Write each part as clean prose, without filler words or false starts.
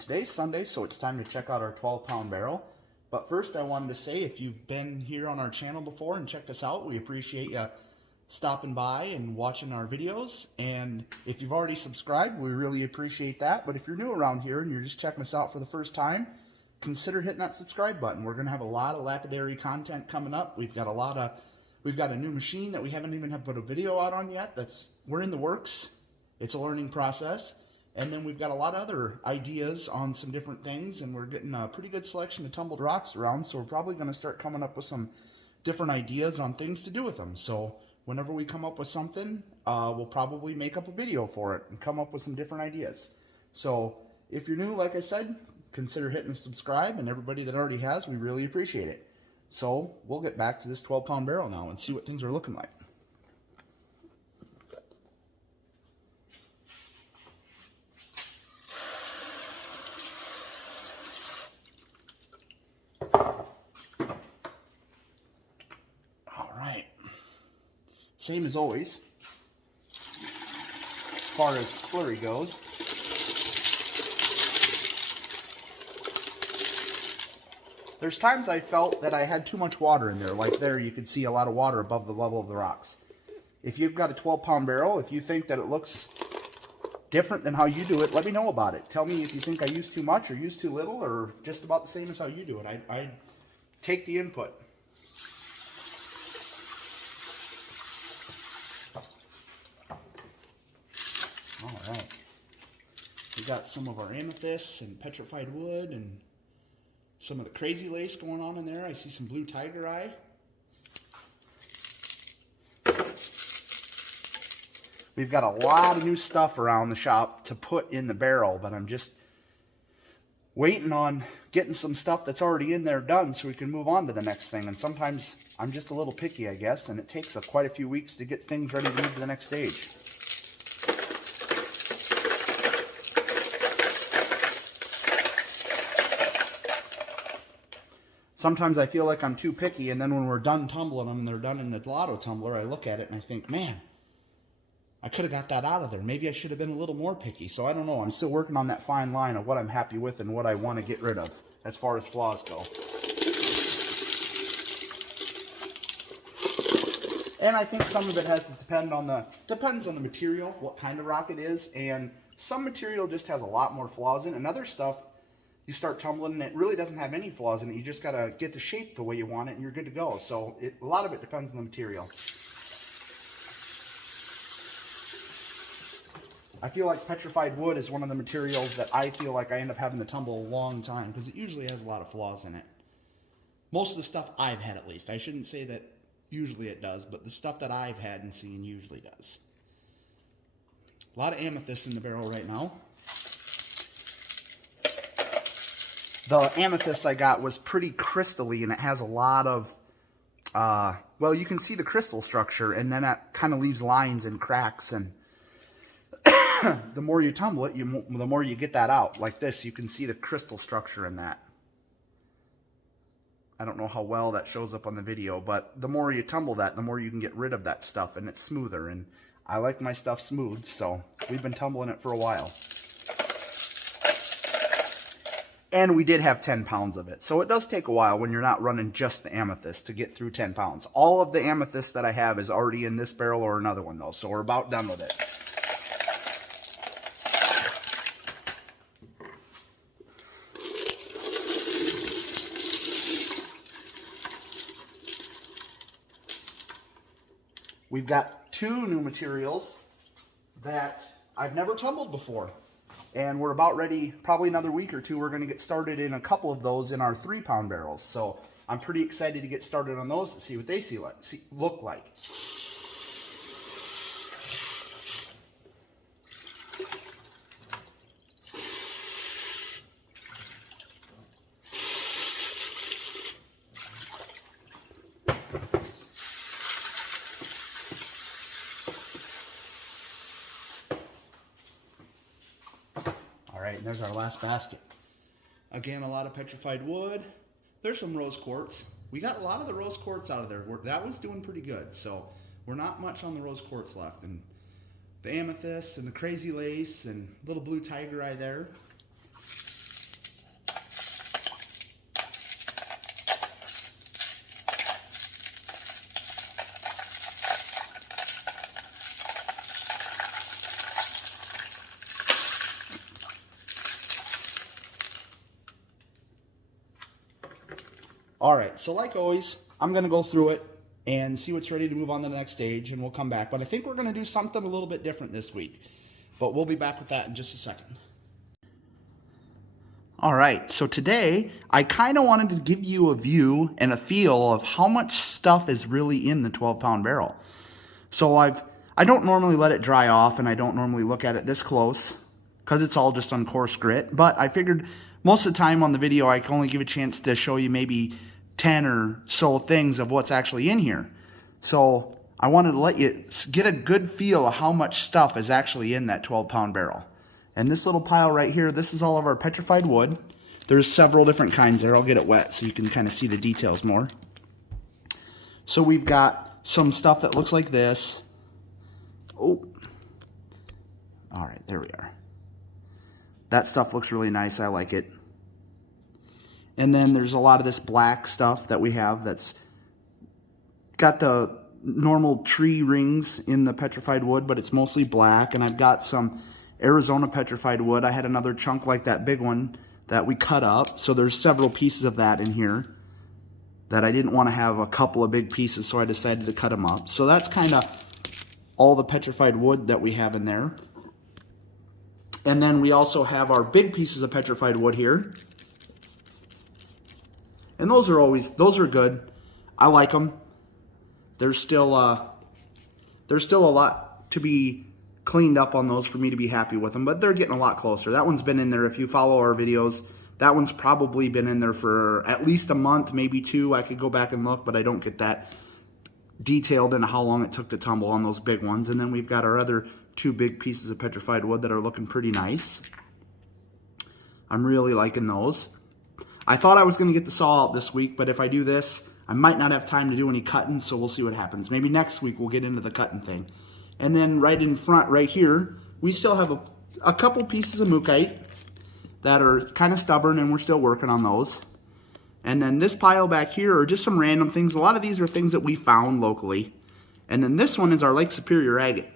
today's Sunday, so it's time to check out our 12-pound barrel. But first I wanted to say, if you've been here on our channel before and checked us out, we appreciate you stopping by and watching our videos. And if you've already subscribed, we really appreciate that. But if you're new around here and you're just checking us out for the first time, consider hitting that subscribe button. We're going to have a lot of lapidary content coming up. We've got a new machine that we haven't even put a video out on yet. We're in the works. It's a learning process. And then we've got a lot of other ideas on some different things, and we're getting a pretty good selection of tumbled rocks around, so we're probably going to start coming up with some different ideas on things to do with them. So whenever we come up with something, we'll probably make up a video for it and come up with some different ideas. So if you're new, like I said, consider hitting subscribe, and everybody that already has, we really appreciate it. So we'll get back to this 12-pound barrel now and see what things are looking like. Same as always, as far as slurry goes. There's times I felt that I had too much water in there. Like there, you can see a lot of water above the level of the rocks. If you've got a 12-pound barrel, if you think that it looks different than how you do it, let me know about it. Tell me if you think I used too much or used too little, or just about the same as how you do it. I take the input. Alright, we got some of our amethysts and petrified wood and some of the crazy lace going on in there. I see some blue tiger eye. We've got a lot of new stuff around the shop to put in the barrel, but I'm just waiting on getting some stuff that's already in there done so we can move on to the next thing. And sometimes I'm just a little picky, I guess, and it takes quite a few weeks to get things ready to move to the next stage. Sometimes I feel like I'm too picky, and then when we're done tumbling them and they're done in the lotto tumbler, I look at it and I think, man, I could have got that out of there. Maybe I should have been a little more picky. So I don't know. I'm still working on that fine line of what I'm happy with and what I want to get rid of as far as flaws go. And I think some of it has to depends on the material, what kind of rock it is, and some material just has a lot more flaws in it, and other stuff you start tumbling and it really doesn't have any flaws in it. You just got to get the shape the way you want it and you're good to go. So a lot of it depends on the material. I feel like petrified wood is one of the materials that I feel like I end up having to tumble a long time because it usually has a lot of flaws in it. Most of the stuff I've had, at least. I shouldn't say that usually it does, but the stuff that I've had and seen usually does. A lot of amethyst in the barrel right now. The amethyst I got was pretty crystally, and it has a lot of, well, you can see the crystal structure, and then it kind of leaves lines and cracks, and the more you tumble it, the more you get that out. Like this, you can see the crystal structure in that. I don't know how well that shows up on the video, but the more you tumble that, the more you can get rid of that stuff, and it's smoother, and I like my stuff smooth, so we've been tumbling it for a while. And we did have 10 pounds of it. So it does take a while when you're not running just the amethyst to get through 10 pounds. All of the amethyst that I have is already in this barrel or another one though. So we're about done with it. We've got two new materials that I've never tumbled before. And we're about ready, probably another week or two, we're going to get started in a couple of those in our 3-pound barrels. So I'm pretty excited to get started on those to see what they look like. Alright, and there's our last basket. Again, a lot of petrified wood. There's some rose quartz. We got a lot of the rose quartz out of there. That was doing pretty good, so we're not much on the rose quartz left. And the amethyst and the crazy lace and little blue tiger eye there. All right, so like always, I'm going to go through it and see what's ready to move on to the next stage, and we'll come back. But I think we're going to do something a little bit different this week. But we'll be back with that in just a second. All right, so today I kind of wanted to give you a view and a feel of how much stuff is really in the 12-pound barrel. So I don't normally let it dry off, and I don't normally look at it this close because it's all just on coarse grit. But I figured most of the time on the video I can only give a chance to show you maybe 10 or so things of what's actually in here. So I wanted to let you get a good feel of how much stuff is actually in that 12-pound barrel. And this little pile right here, this is all of our petrified wood. There's several different kinds there. I'll get it wet so you can kind of see the details more. So we've got some stuff that looks like this. Oh, all right, there we are. That stuff looks really nice. I like it. And then there's a lot of this black stuff that we have that's got the normal tree rings in the petrified wood, but it's mostly black. And I've got some Arizona petrified wood. I had another chunk like that big one that we cut up. So there's several pieces of that in here that I didn't want to have a couple of big pieces, so I decided to cut them up. So that's kind of all the petrified wood that we have in there. And then we also have our big pieces of petrified wood here. And those are good. I like them. There's still a lot to be cleaned up on those for me to be happy with them, but they're getting a lot closer. That one's been in there. If you follow our videos, that one's probably been in there for at least a month, maybe 2. I could go back and look, but I don't get that detailed into how long it took to tumble on those big ones. And then we've got our other 2 big pieces of petrified wood that are looking pretty nice. I'm really liking those. I thought I was going to get the saw out this week, but if I do this, I might not have time to do any cutting, so we'll see what happens. Maybe next week we'll get into the cutting thing. And then right in front, right here, we still have a couple pieces of mookaite that are kind of stubborn, and we're still working on those. And then this pile back here are just some random things. A lot of these are things that we found locally. And then this one is our Lake Superior agate.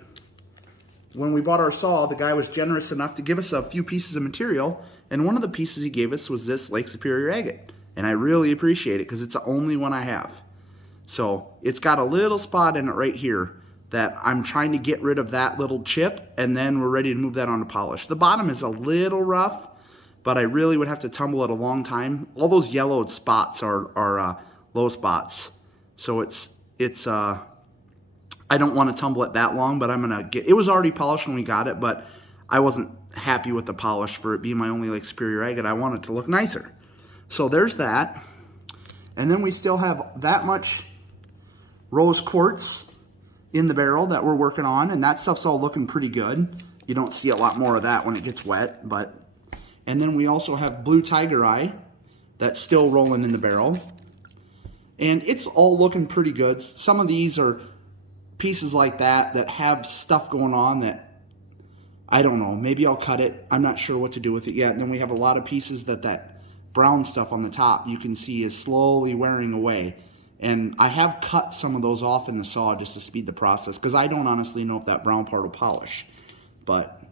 When we bought our saw, the guy was generous enough to give us a few pieces of material, and one of the pieces he gave us was this Lake Superior agate. And I really appreciate it because it's the only one I have. So it's got a little spot in it right here that I'm trying to get rid of that little chip, and then we're ready to move that on to polish. The bottom is a little rough, but I really would have to tumble it a long time. All those yellowed spots are low spots. So I don't want to tumble it that long, but I'm gonna get, it was already polished when we got it, but I wasn't happy with the polish for it being my only Lake Superior agate. I want it to look nicer. So there's that. And then we still have that much rose quartz in the barrel that we're working on, and that stuff's all looking pretty good. You don't see a lot more of that when it gets wet, but... And then we also have blue tiger eye that's still rolling in the barrel. And it's all looking pretty good. Some of these are pieces like that have stuff going on that, I don't know, maybe I'll cut it. I'm not sure what to do with it yet. And then we have a lot of pieces that brown stuff on the top you can see is slowly wearing away. And I have cut some of those off in the saw just to speed the process, because I don't honestly know if that brown part will polish. But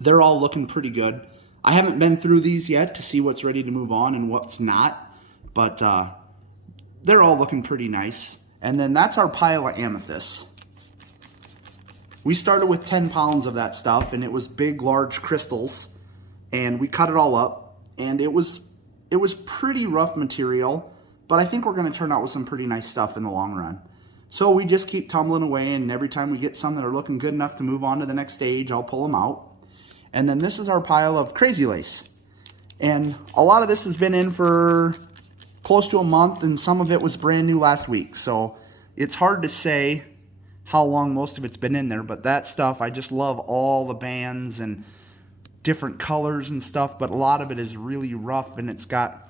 they're all looking pretty good. I haven't been through these yet to see what's ready to move on and what's not, but they're all looking pretty nice. And then that's our pile of amethyst. We started with 10 pounds of that stuff, and it was big, large crystals, and we cut it all up, and it was pretty rough material, but I think we're going to turn out with some pretty nice stuff in the long run. So we just keep tumbling away, and every time we get some that are looking good enough to move on to the next stage, I'll pull them out. And then this is our pile of crazy lace. And a lot of this has been in for close to a month, and some of it was brand new last week. So it's hard to say how long most of it's been in there, but that stuff, I just love all the bands and different colors and stuff, but a lot of it is really rough, and it's got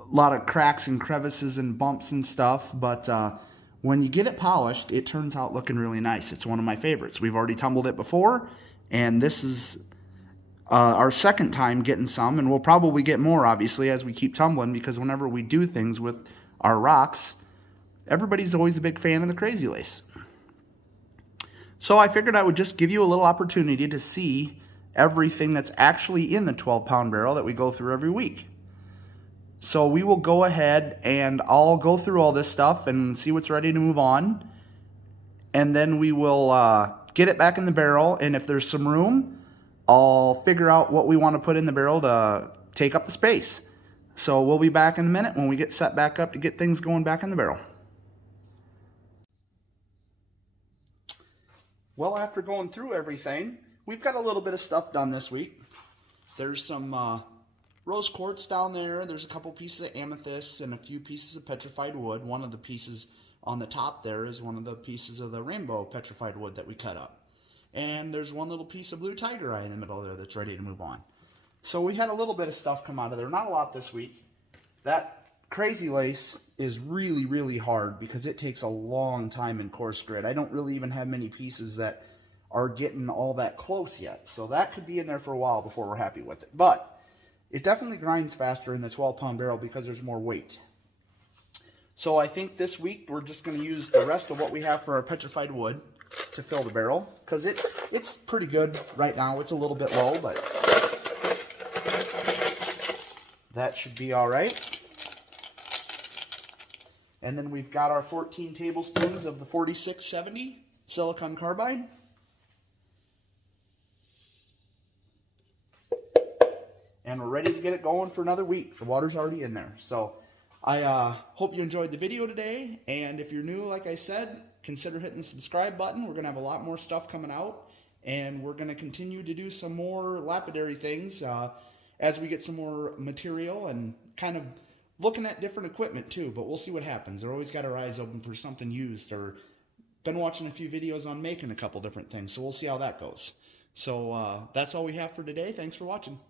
a lot of cracks and crevices and bumps and stuff, but when you get it polished, it turns out looking really nice. It's one of my favorites. We've already tumbled it before, and this is our second time getting some, and we'll probably get more, obviously, as we keep tumbling, because whenever we do things with our rocks, everybody's always a big fan of the crazy lace. So I figured I would just give you a little opportunity to see everything that's actually in the 12-pound barrel that we go through every week. So we will go ahead and I'll go through all this stuff and see what's ready to move on. And then we will get it back in the barrel, and if there's some room, I'll figure out what we want to put in the barrel to take up the space. So we'll be back in a minute when we get set back up to get things going back in the barrel. Well, after going through everything, we've got a little bit of stuff done this week. There's some rose quartz down there. There's a couple pieces of amethyst and a few pieces of petrified wood. One of the pieces on the top there is one of the pieces of the rainbow petrified wood that we cut up. And there's one little piece of blue tiger eye in the middle there that's ready to move on. So we had a little bit of stuff come out of there. Not a lot this week. That crazy lace is really, really hard because it takes a long time in coarse grit. I don't really even have many pieces that are getting all that close yet. So that could be in there for a while before we're happy with it. But it definitely grinds faster in the 12-pound barrel because there's more weight. So I think this week we're just going to use the rest of what we have for our petrified wood to fill the barrel, because it's pretty good right now. It's a little bit low, but that should be all right. And then we've got our 14 tablespoons of the 4670 silicon carbide. And we're ready to get it going for another week. The water's already in there. So I hope you enjoyed the video today, and if you're new, like I said, consider hitting the subscribe button. We're going to have a lot more stuff coming out, and we're going to continue to do some more lapidary things as we get some more material and kind of looking at different equipment too, but we'll see what happens. They're always got our eyes open for something used, or been watching a few videos on making a couple different things, so we'll see how that goes. So that's all we have for today. Thanks for watching.